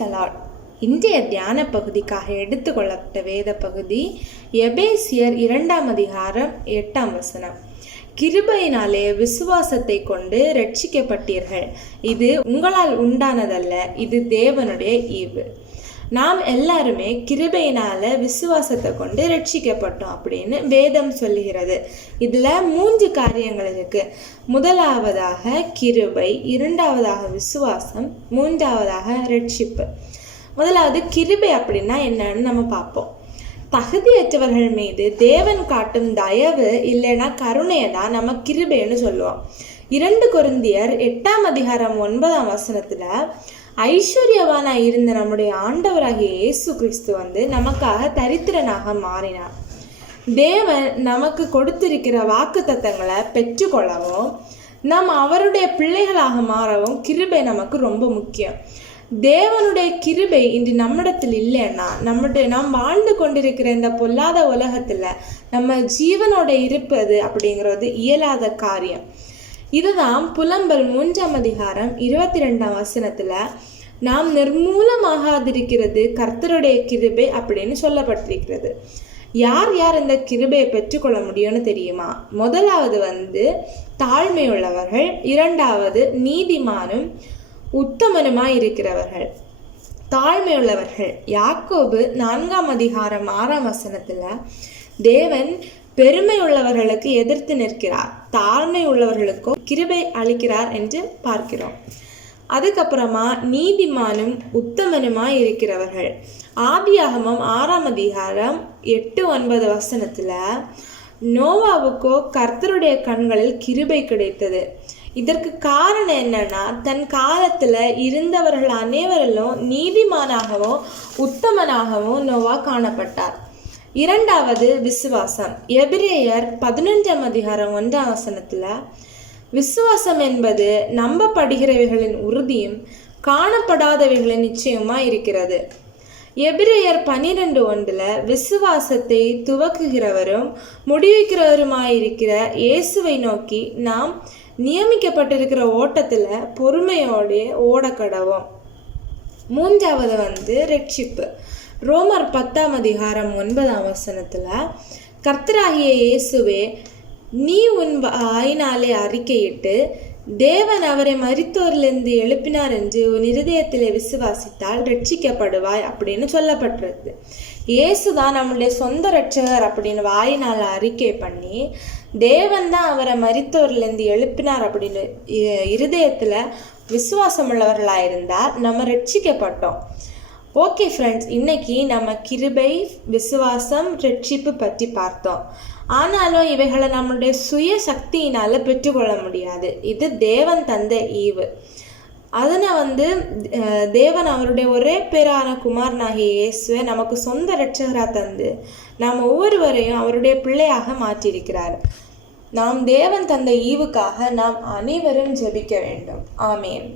த Lord. இன்றைய தியான பகுதிக்காக எடுத்துக்கொள்ளப்பட்ட வேத பகுதி எபேசியர் 2ஆம் அதிகாரம் 8ஆம் வசனம். கிருபையினாலே விசுவாசத்தை கொண்டு ரட்சிக்கப்பட்டீர்கள், இது உங்களால் உண்டானதல்ல, இது தேவனுடைய ஈவு. நாம் எல்லாருமே கிருபையினால விசுவாசத்தை கொண்டு ரட்சிக்கப்பட்டோம் அப்படின்னு வேதம் சொல்லுகிறது. இதுல 3 காரியங்கள் இருக்கு. முதலாவதாக கிருபை, இரண்டாவதாக விசுவாசம், மூன்றாவதாக ரட்சிப்பு. முதலாவது கிருபை அப்படின்னா என்னன்னு நம்ம பார்ப்போம். தகுதியற்றவர்கள் மீது தேவன் காட்டும் தயவு இல்லைன்னா கருணையை தான் நம்ம கிருபைன்னு சொல்லுவோம். 2 கொரிந்தியர் 8ஆம் அதிகாரம் 9ஆம் வசனத்துல ஐஸ்வர்யவானா இருந்த நம்முடைய ஆண்டவராகிய இயேசு கிறிஸ்து நமக்காக தரித்திரனாக மாறினார். தேவன் நமக்கு கொடுத்திருக்கிற வாக்கு தத்தங்களை பெற்றுக்கொள்ளவும் நாம் அவருடைய பிள்ளைகளாக மாறவும் கிருபை நமக்கு ரொம்ப முக்கியம். தேவனுடைய கிருபை இன்று நம்மிடத்தில் இல்லைன்னா நாம் வாழ்ந்து கொண்டிருக்கிற இந்த பொல்லாத உலகத்துல நம்ம ஜீவனோட இருப்பது அப்படிங்கிறது இயலாத காரியம். இதுதான் புலம்பல் 3ஆம் அதிகாரம் 22ஆம் வசனத்துல நாம் நிர்மூலமாகாதிருக்கிறது கர்த்தருடைய கிருபை அப்படின்னு சொல்லப்பட்டிருக்கிறது. யார் யார் இந்த கிருபையை பெற்றுக்கொள்ள முடியும்னு தெரியுமா? முதலாவது தாழ்மை உள்ளவர்கள், இரண்டாவது நீதிமானும் உத்தமனுமாய் இருக்கிறவர்கள். தாழ்மை உள்ளவர்கள், யாக்கோபு 4ஆம் அதிகாரம் 6ஆம் வசனத்துல தேவன் பெருமை உள்ளவர்களுக்கு எதிர்த்து நிற்கிறார், தாழ்மை உள்ளவர்களுக்கும் கிருபை அளிக்கிறார் என்று பார்க்கிறோம். அதுக்கப்புறமா நீதிமானும் உத்தமனுமாய் இருக்கிறவர்கள். ஆதியாகமம் 6ஆம் அதிகாரம் 8-9 வசனத்துல நோவாவுக்கோ கர்த்தருடைய கண்களில் கிருபை கிடைத்தது. இதற்கு காரணம் என்னன்னா, தன் காலத்துல இருந்தவர்கள் அனைவரிலும் நீதிமானாகவும் உத்தமனாகவும் நோவா காணப்பட்டார். இரண்டாவது விசுவாசம். எபிரேயர் 11ஆம் அதிகாரம் 1ஆம் வசனத்துல விசுவாசம் என்பது நம்பப்படுகிறவைகளின் உறுதியும் காணப்படாதவைகளின் நிச்சயமா இருக்கிறது. எபிரேயர் 12:1 விசுவாசத்தை துவக்குகிறவரும் முடிவிக்கிறவருமாயிருக்கிற இயேசுவை நோக்கி நாம் நியமிக்கப்பட்டிருக்கிற ஓட்டத்துல பொறுமையோட ஓடக்கடவோம். மூன்றாவது ரட்சிப்பு. ரோமர் 10ஆம் அதிகாரம் 9ஆம் வசனத்துல கர்த்தராகிய இயேசுவே, நீ உன் வாயினாலே அறிக்கையிட்டு தேவன் அவரை மரித்தோரிலிருந்து எழுப்பினார் என்று உன் இருதயத்திலே விசுவாசித்தால் ரட்சிக்கப்படுவாய் அப்படின்னு சொல்லப்பட்டிருக்கு. இயேசுதான் நம்மளுடைய சொந்த ரட்சகர் அப்படின்னு வாயினால அறிக்கை பண்ணி தேவன் தான் அவரை மரித்தோரிலிருந்து எழுப்பினார் அப்படின்னு இருதயத்துல விசுவாசம் உள்ளவர்களாயிருந்தால் நம்ம ரட்சிக்கப்பட்டோம். ஓகே ஃப்ரெண்ட்ஸ், இன்னைக்கு நம்ம கிருபை, விசுவாசம், ரட்சிப்பு பற்றி பார்த்தோம். ஆனாலும் இவைகளை நம்மளுடைய சுய சக்தியினால பெற்றுக்கொள்ள முடியாது. இது தேவன் தந்த ஈவு. அதனை தேவன் அவருடைய ஒரே பேரான குமாரனாகிய இயேசுவை நமக்கு சொந்த இரட்சகராக தந்து நாம் ஒவ்வொருவரையும் அவருடைய பிள்ளையாக மாற்றியிருக்கிறார். நாம் தேவன் தந்த ஈவுக்காக நாம் அனைவரும் ஜெபிக்க வேண்டும். ஆமேன்.